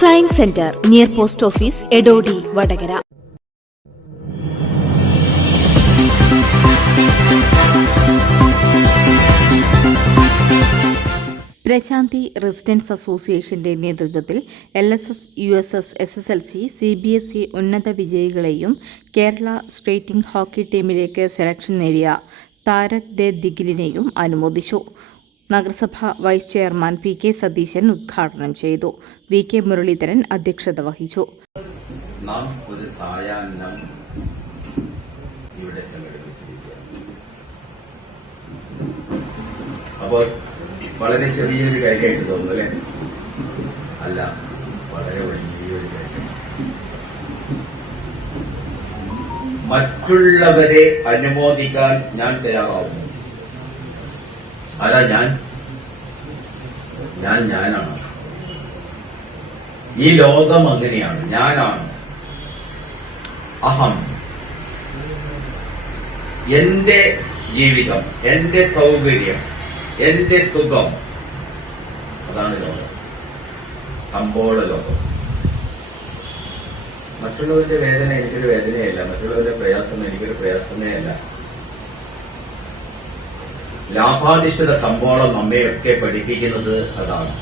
Science centre near post office Edodi Vadakara. Prashanthi residents അസോസിയേഷന്റെ നേതൃത്വത്തിൽ LSS, USS, SSLC, CBSE ഉന്നത വിജയികളെയും കേരള സ്ട്രേറ്റിംഗ് ഹോക്കി ടീമിലേക്ക് സെലക്ഷൻ നേടിയ താരക് ദേ ദിഗിലിനെയും അനുമോദിച്ചു. നഗരസഭ വൈസ് ചെയർമാൻ PK സതീശൻ ഉദ്ഘാടനം ചെയ്തു. VK മുരളീധരൻ അധ്യക്ഷത വഹിച്ചു. നാം ഒരു സായാഹ്നം ഇവിടെ സംഘടിപ്പിച്ചിരിക്കുകയാണ്. അപ്പോൾ വളരെ ചെറിയൊരു കാര്യമായിട്ട് തോന്നുന്നു അല്ലേ? അല്ല, വളരെ വലിയൊരു കാര്യം. മറ്റുള്ളവരെ അനുമോദിക്കാൻ ഞാൻ തയ്യാറാവുന്നു. അതാ ഞാനാണ്. ഈ ലോകം അങ്ങനെയാണ്. ഞാനാണ് അഹം. എന്റെ ജീവിതം, എന്റെ സൗകര്യം, എന്റെ സുഖം, അതാണ് ലോകം. കമ്പോള ലോകം. മറ്റുള്ളവരുടെ വേദന എനിക്കൊരു വേദനയല്ല, മറ്റുള്ളവരുടെ പ്രയാസം എനിക്കൊരു പ്രയാസമേ അല്ല. ലാഭാധിഷ്ഠിത കമ്പോളം നമ്മയൊക്കെ പഠിപ്പിക്കുന്നത് അതാണ്.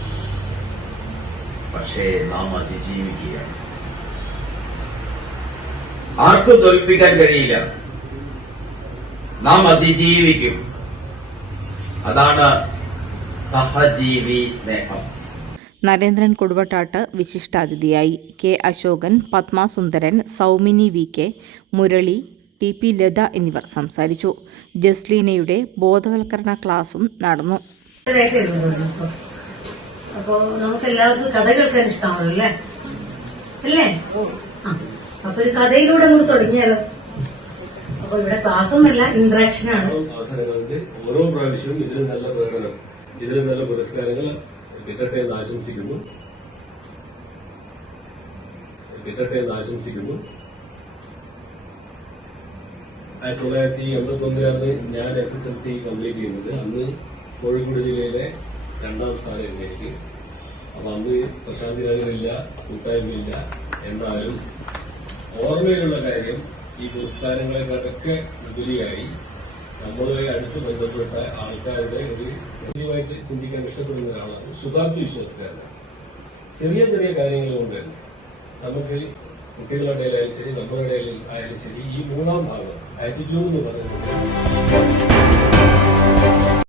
പക്ഷേ നാം അതിജീവിക്കുകയാണ്. ആർക്കും തോൽപ്പിക്കാൻ കഴിയില്ല. നാം അതിജീവിക്കും. അതാണ് സഹജീവി സ്നേഹം. നരേന്ദ്രൻ കൊടുവട്ടാട്ട് വിശിഷ്ടാതിഥിയായി. K അശോകൻ, പത്മ സുന്ദരൻ, സൗമിനി VK, മുരളി, TP ലത എന്നിവർ സംസാരിച്ചു. ജസ്ലീനയുടെ ബോധവൽക്കരണ ക്ലാസും നടന്നു. അപ്പോ നമുക്ക് എല്ലാവർക്കും കഥ കേൾക്കാൻ ഇഷ്ടമാണല്ലേ? അല്ലേ? അപ്പൊ ഒരു കഥയിലൂടെ നമുക്ക് തുടങ്ങിയാലോ? അപ്പൊ ഇവിടെ ക്ലാസ്സൊന്നുമല്ല, ഇന്ററാക്ഷനാണ്. ഓരോ പ്രാവശ്യവും ഇതിൽ നല്ല പ്രകടനം, ഇതിൽ നല്ല പുരസ്കാരങ്ങൾ കിട്ടട്ടെ എന്ന് ആശംസിക്കുന്നു. 1981 ഞാൻ SSLC കംപ്ലീറ്റ് ചെയ്യുന്നത്. അന്ന് കോഴിക്കോട് ജില്ലയിലെ 2ാം സ്ഥാനം എനിക്ക്. അപ്പൊ അന്ന് പ്രശാന്തി നഗറില്ല, കൂട്ടായ്മയില്ല. എന്നാലും ഓർമ്മയിലുള്ള കാര്യം, ഈ പുരസ്കാരങ്ങളെക്കാളൊക്കെ ഉപരിയായി നമ്മളുമായി അടുത്ത് ബന്ധപ്പെട്ട ആൾക്കാരുടെ ഒരു കൃത്യമായിട്ട് ചിന്തിക്കാൻ ഇഷ്ടപ്പെടുന്ന ഒരാളാണ്. ശുഭാപ്തി വിശ്വാസക്കാരനാണ്. ചെറിയ ചെറിയ കാര്യങ്ങൾ കൊണ്ട് തന്നെ നമുക്ക് കുട്ടികളുടെ ഇടയിലായാലും ശരി, നമ്മുടെ ഇടയിൽ ആയാലും ശരി, ഈ 3ാം ഭാഗം ആറ്റിറ്റ്യൂഡ് എന്ന് പറയുന്നത്